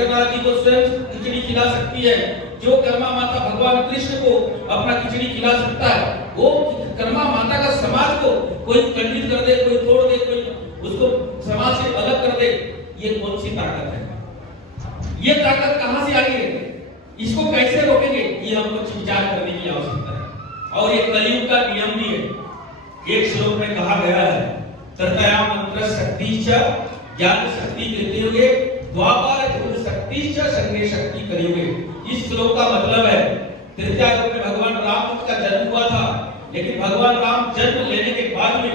जगन्नाथ जी को स्वयं खिचड़ी खिला सकती है, जो कर्मा माता भगवान कृष्ण को अपना खिचड़ी खिला सकता है, वो कर्मा माता का समाज को कोई खंडित कर दे, कोई तोड़ दे, कोई उसको समाज से अलग कर दे, ये कौन सी ताकत है? ये ताकत कहां से आई है? इसको कैसे रोकेंगे? ये हमको विचार करने की आवश्यकता है। और ये कलयुग का नियम भी है। एक श्लोक में कहा गया है, तृतीया मंत्र शक्ति च ज्ञान शक्ति कृतयुगे द्वापर युग शक्ति च संगे शक्ति कलियुगे। इस श्लोक का मतलब है, तृतीया युग में भगवान राम का जन्म हुआ था, लेकिन भगवान राम जन्म लेने के बाद में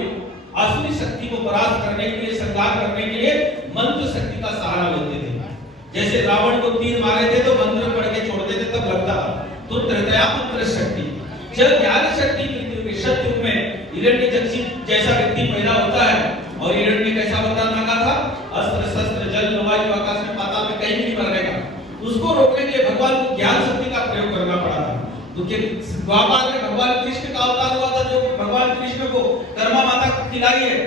आसुरी शक्ति को परास्त करने के लिए, संहार करने के लिए मंत्र शक्ति का सहारा लेते थे। जैसे रावण को तीर मारे थे तो मंत्र पढ़ के छोड़ देते, तब लगता था। तो तृतीया मंत्र शक्ति, जब ज्ञान शक्ति सत्युग में हिरण्यकशिपु जैसा व्यक्ति पैदा होता है, और हिरण्य कैसा वरदान मांगा था? अस्त्र शस्त्र जल वायु आकाश में पाताल में कहीं नहीं मरेगा। उसको रोकने के लिए भगवान को ज्ञान शक्ति का प्रयोग करना पड़ा था। तो द्वापर में भगवान कृष्ण का अवतार हुआ था, जो भगवान कृष्ण को कर्मा माता खिलाई है।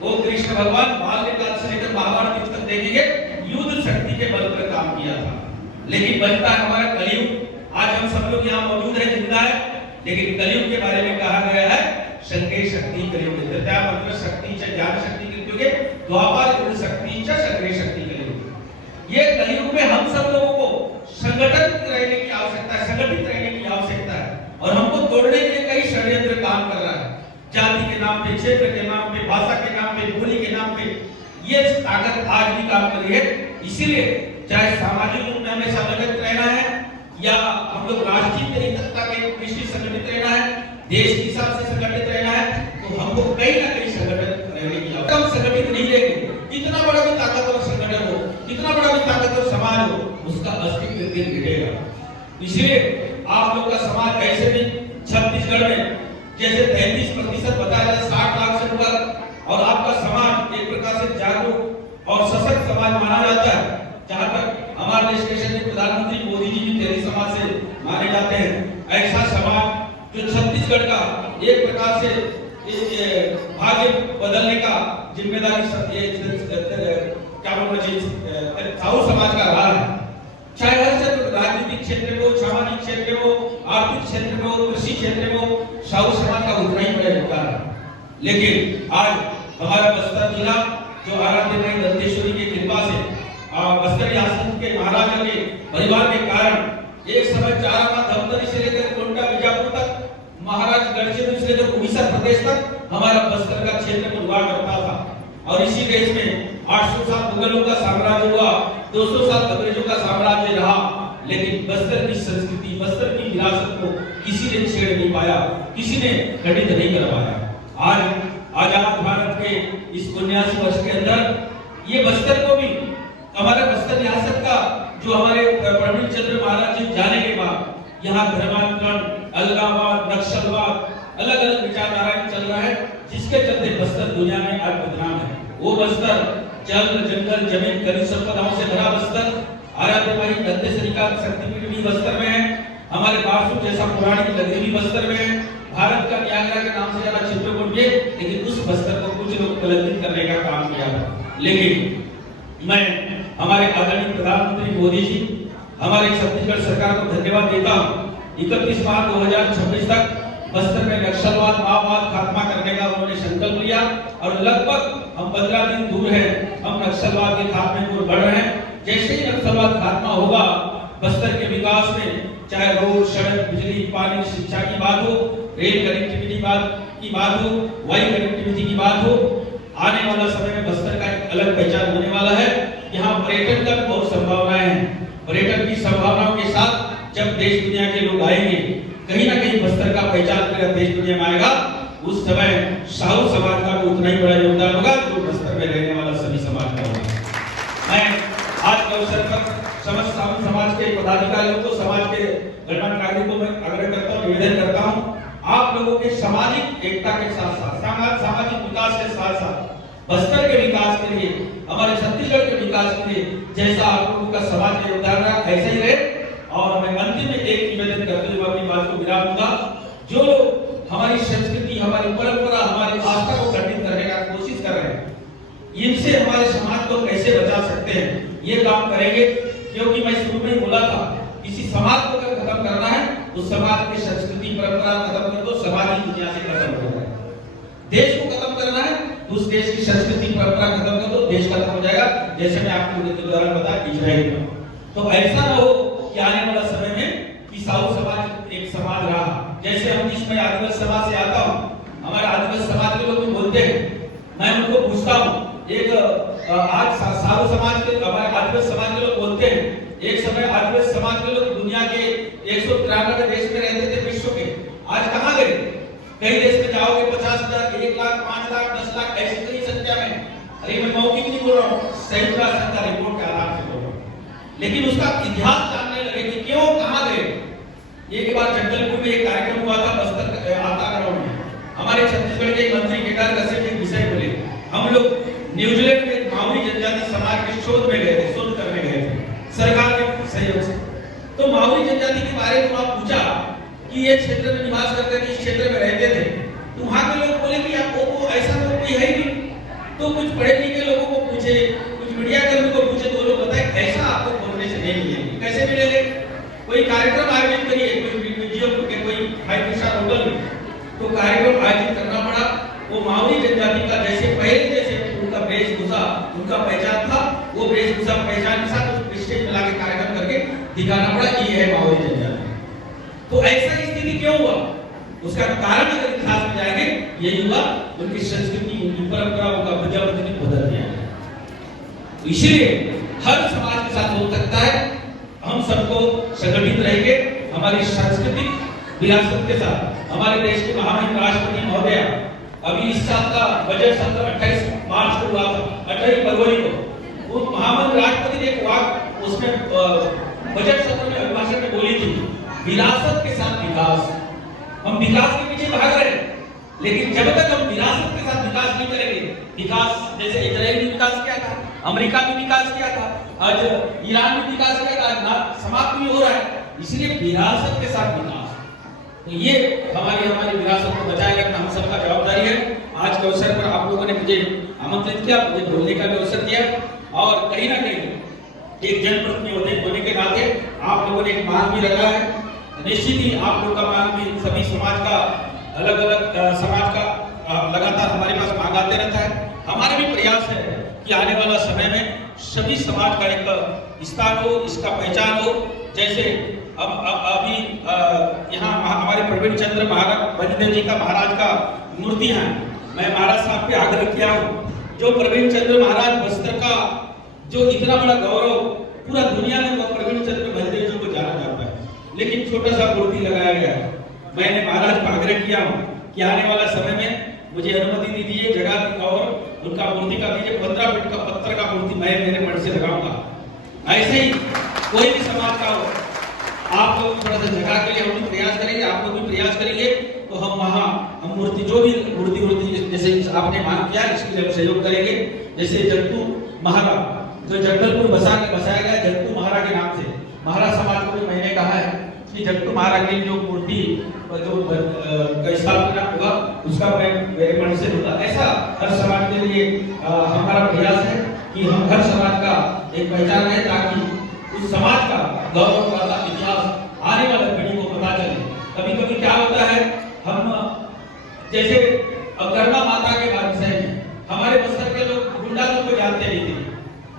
वो कृष्ण भगवान बाल्यकाल से लेकर महाभारत तक देखेंगे युद्ध शक्ति के बल पर काम किया था। लेकिन बनता है हमारा कलयुग। आज हम सब लोग यहाँ मौजूद है, जिंदा है, लेकिन कलयुग के बारे में कहा गया है संगे शक्ति कलयुग। तृतीया मंत्र शक्ति च ज्ञान शक्ति कृतयुगे द्वापर युग शक्ति च संगे शक्ति कलयुग। ये कलयुग में हम सब लोगों को संगठित रहने की आवश्यकता है, संगठित रहने की आवश्यकता है। और हमको तोड़ने के लिए कई षड्यंत्र काम कर रहा है, जाति के नाम पे, क्षेत्र के नाम पे, भाषा के नाम पे, बोली के नाम पे। ये ताकत आज भी काम कर रही है। इसीलिए चाहे सामाजिक रूप में हमें संगठित रहना है, या हम लोग राष्ट्रीय एकता के दृष्टि संगठित रहना है, देश के हिसाब से संगठित रहना है, तो हमको कहीं ना कहीं संगठित रहने की आवश्यकता है। हम संगठित नहीं रहेंगे, कितना बड़ा भी ताकतवर संगठन हो, कितना बड़ा भी ताकतवर समाज हो, उसका अस्तित्व दिन गिरेगा। इसलिए आप लोग का समाज ऐसे भी छत्तीसगढ़ में जैसे 33% बताया जाए 60 लाख से ऊपर, और आपका समाज एक प्रकार से जागरूक और सशक्त समाज माना जाता है। जहां तक हमारे देश के प्रधानमंत्री मोदी जी भी 33 समाज से माने जाते हैं। ऐसा समाज जो छत्तीसगढ़ का एक प्रकार से भाग्य बदलने का जिम्मेदारी क्या साहू समाज का रहा है। चाहे हर क्षेत्र, राजनीतिक क्षेत्र में हो, सामाजिक क्षेत्र में हो, आर्थिक क्षेत्र में हो, कृषि क्षेत्र में हो, साहू समाज का उतना ही बड़ा योगदान है। लेकिन आज हमारा बस्तर जिला जो आराध्य माई दंतेश्वरी की कृपा से बस्तर रियासत के महाराजा के परिवार के कारण एक समय चारामा धमतरी से लेकर कोंटा बीजापुर तक, महाराज गढ़चिरौली से लेकर उड़ीसा प्रदेश तक हमारा बस्तर का क्षेत्र को हुआ करता था। और इसी देश में 800 साल मुगलों का साम्राज्य हुआ, 200 साल अंग्रेजों का साम्राज्य रहा, लेकिन बस्तर की संस्कृति, बस्तर की विरासत को किसी ने छेड़ नहीं पाया, किसी ने खंडित नहीं करवाया। आज आजाद भारत के इस 79 वर्ष के अंदर ये बस्तर को भी, हमारे बस्तर रियासत का जो हमारे प्रवीण चंद्र महाराज जी जाने के बाद यहाँ धर्मांतरण, अलगाववाद, नक्सलवाद, अलग अलग विचारधाराएं चल रहा है, जिसके चलते बस्तर दुनिया में आज बदनाम है। वो बस्तर जल, जंगल, जमीन, खनिज संपदाओं से भरा बस्तर, आराध्य माई दंतेश्वरी का शक्तिपीठ भी बस्तर में है, हमारे बारसूर जैसा पौराणिक नगरी भी बस्तर में है, भारत का न्यायालय के नाम से जाना चित्रकूट भी, लेकिन उस बस्तर को कुछ लोग कलंकित करने का काम किया था। लेकिन मैं हमारे आदरणीय प्रधानमंत्री मोदी जी, हमारे छत्तीसगढ़ सरकार को धन्यवाद देता हूँ। 31 मार्च 2026 तक बस्तर में नक्सलवाद, माओवाद खात्मा करने का उन्होंने संकल्प लिया, और लगभग हम 15 दिन दूर हैं, हम नक्सलवाद के खात्मे की ओर बढ़ रहे हैं। जैसे ही नक्सलवाद खात्मा होगा, बस्तर के विकास में चाहे रोड, सड़क, बिजली, पानी, शिक्षा की बात हो, रेल कनेक्टिविटी की बात हो, वायु कनेक्टिविटी की बात हो, आने वाला समय में बस्तर का एक अलग पहचान होने वाला है। यहाँ पर्यटन का बहुत संभावनाएं हैं। पर्यटन की संभावनाओं के साथ जब देश दुनिया के लोग आएंगे, कहीं ना कहीं बस्तर का पहचान कर देश दुनिया में आएगा, उस समय साहू समाज का भी उतना ही बड़ा योगदान होगा जो बस्तर में रहने वाला सभी समाज का होगा। मैं आज के अवसर पर समस्त साहू समाज के पदाधिकारियों को, समाज के गणमान्य नागरिकों में आग्रह करता हूँ, निवेदन करता हूँ, आप लोगों के सामाजिक एकता के साथ साथ, सामाजिक विकास के साथ साथ बस्तर के विकास के लिए, हमारे छत्तीसगढ़ के विकास के लिए जैसा आप लोगों का समाज का योगदान रहा, ऐसा ही रहे। और मैं अंतिम में एक निवेदन करते हुए अपनी बात को विराम दूंगा। जो लोग हमारी संस्कृति, हमारी परंपरा, हमारी आस्था को खंडित करने का कोशिश कर रहे हैं, इनसे हमारे समाज को कैसे बचा सकते हैं, ये काम करेंगे। क्योंकि मैं शुरू में ही बोला था, किसी समाज को अगर खत्म करना है तो समाज की संस्कृति परंपरा खत्म कर दो, समाज ही दुनिया से खत्म हो जाएगा। देश को खत्म करना है तो उस देश की संस्कृति परंपरा खत्म कर दो, देश खत्म हो जाएगा। जैसे मैं आपको उदाहरण बताया इजराइल का। तो ऐसा न हो कि आने वाला समय में कि साहू समाज एक समाज रहा, जैसे हम जिसमें आदिवासी समाज से आता हूँ, हमारे आदिवासी समाज के लोग भी बोलते हैं, मैं उनको पूछता हूँ, एक आज साधु समाज के हमारे आदिवासी समाज के लोग बोलते हैं, एक समय आदिवासी समाज के लोग दुनिया के 193 देश में रहते थे विश्व के, आज कहाँ गए? कई देश में जाओगे 50,000, 1 लाख, 5 लाख, 10 लाख ऐसी कई संख्या में। अरे मैं मौखिक नहीं बोल रहा हूँ, संयुक्त राष्ट्र संघ का रिपोर्ट के आधार से बोल रहा हूँ। लेकिन उसका इतिहास जानने लगे कि क्यों कहाँ गए। एक बार जगदलपुर में एक कार्यक्रम हुआ था, बस्तर आता ग्राउंड में, हमारे छत्तीसगढ़ के मंत्री केदार कश्यप एक विषय बोले, हम लोग न्यूजीलैंड में मावली जनजाति समाज के शोध में गए थे, शोध करने गए थे सरकार के सहयोग से। तो मावली जनजाति के बारे में वहां पूछा कि ये क्षेत्र में निवास करते थे, इस क्षेत्र में रहते थे, तो वहां के लोग बोले कि आपको ऐसा तो कोई है ही नहीं। तो कुछ पढ़े लिखे लोगों को पूछे, कुछ मीडिया कर्मी को पूछे, तो लोग बताए ऐसा आपको बोलने से नहीं मिलेगी। कैसे मिलेंगे? कोई कार्यक्रम आयोजित करिए, कोई म्यूजियम के कोई 5 स्टार होटल में, तो कार्यक्रम आयोजित करना पड़ा। वो मावली जनजाति का जैसे पहले जैसे उनका वेशभूषा, उनका पहचान था, वो वेशभूषा पहचान के साथ उस स्टेज में लाके कार्यक्रम करके दिखाना पड़ा कि ये है मावली जनजाति। तो ऐसा स्थिति क्यों हुआ? उसका कारण अगर इतिहास में जाएंगे, यही हुआ उनकी संस्कृति, उनकी परंपरा, उनका प्रजापति बदल गया। तो इसलिए हर समाज के साथ हो सकता है, हम सबको संगठित रहेंगे, हमारी सांस्कृतिक विरासत के साथ। हमारे देश के महामहिम राष्ट्रपति महोदय अभी इस साल का बजट सत्र 28 मार्च को हुआ था, 28 फरवरी को, वो महामहिम राष्ट्रपति ने एक वाक्य उसमें बजट सत्र में अभिभाषण में बोली थी, विरासत के साथ विकास। हम विकास के पीछे भाग रहे हैं, लेकिन जब तक हम विरासत के साथ विकास नहीं करेंगे, विकास जैसे इजराइल ने विकास किया था, अमेरिका ने विकास किया था, आज ईरान ने विकास किया था, समाप्त भी हो रहा है। इसलिए विरासत के साथ विकास, तो ये हमारी विरासत को बचाए रखना हम सबका जवाबदारी है। आज के अवसर पर आप लोगों ने मुझे आमंत्रित किया, मुझे बोलने का भी अवसर दिया, और कहीं ना कहीं एक जनप्रतिनिधि होने के नाते आप लोगों ने एक मांग भी रखा है। निश्चित ही आप लोगों का मांग भी सभी समाज का, अलग अलग समाज का लगातार हमारे पास मांग आते रहता है। हमारे भी प्रयास है कि आने वाला समय में सभी समाज का एक स्थान हो, इसका पहचान हो। जैसे अभी यहाँ हमारे प्रवीण चंद्र महाराज बजदेव जी का महाराज का मूर्ति है, मैं महाराज साहब पे आग्रह किया हूँ, जो प्रवीण चंद्र महाराज बस्तर का जो इतना बड़ा गौरव पूरा दुनिया में, वो प्रवीण चंद्र बजदेव जी को जाना जाता है, लेकिन छोटा सा मूर्ति लगाया गया है। मैंने महाराज को आग्रह किया हूँ कि आने वाला समय में मुझे अनुमति दीजिए, जगह और उनका मूर्ति का दीजिए, 15 फीट का पत्थर का मूर्ति मैं मेरे मन से लगाऊंगा। ऐसे ही कोई भी समाज का हो, आप लोग थोड़ा सा जगह के लिए हम भी प्रयास करेंगे, आप लोग भी प्रयास करेंगे, तो हम वहाँ हम मूर्ति जो भी मूर्ति जैसे आपने मांग किया, इसके लिए हम सहयोग करेंगे। जैसे जगतू महाराज जो जगदलपुर बसाया गया जगतू महाराज के नाम से, महाराज समाज को भी मैंने कहा है कि जगतू महाराज की जो मूर्ति जो कई साल पुराना होगा, उसका मैं मेरे मन से होगा। ऐसा हर समाज के लिए हमारा प्रयास है कि हम हर समाज का एक पहचान है, ताकि उस समाज का गौरव वाला इतिहास आने वाले पीढ़ी को पता चले। कभी कभी क्या होता है, हम जैसे कर्मा माता के विषय में हमारे बस्तर के लोग गुंडागर्दी को जानते नहीं थे।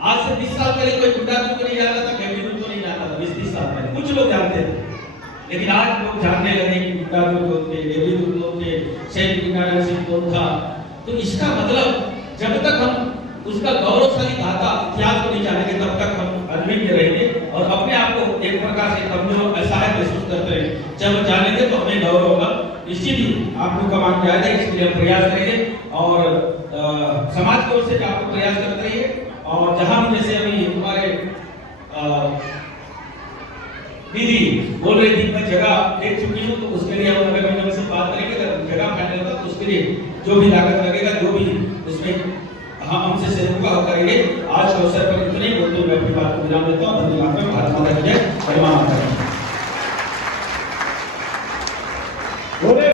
आज से 20 साल पहले कोई गुंडागर्दी को नहीं जानता था, गैंगरेप को नहीं जानता था। 20-30 साल पहले कुछ लोग जानते थे, लेकिन आज लोग जानने लगे कि गुंडागर्दी होते, गैंगरेप होते, शेख गुंडागर्दी सिंह कौन था। तो इसका मतलब जब तक हम उसका गौरवशाली गाथा इतिहास को नहीं जानेंगे, तब तक हम अनभिज्ञ रहेंगे और अपने आप को एक प्रकार से कमजोर असहाय महसूस करते रहेंगे। जब जानेंगे तो हमें गौरव होगा। निश्चित ही आप लोग का मांग जायज है, इसके लिए हम प्रयास करेंगे और समाज की ओर से आप लोग प्रयास करते रहिए। और जहां भी जैसे अभी हमारे दीदी बोल रही थी, मैं जगह देख चुकी हूँ, तो उसके लिए हम नगर निगम से बात करेंगे। अगर जगह फाइनल होगा तो उसके लिए जो भी लागत लगेगा, जो भी उसमें हमसे सहयोग करेंगे। आज के अवसर पर इतने ही बोलते हुए मैं अपनी बात को विराम देता हूँ। धन्यवाद। भारत माता की जय।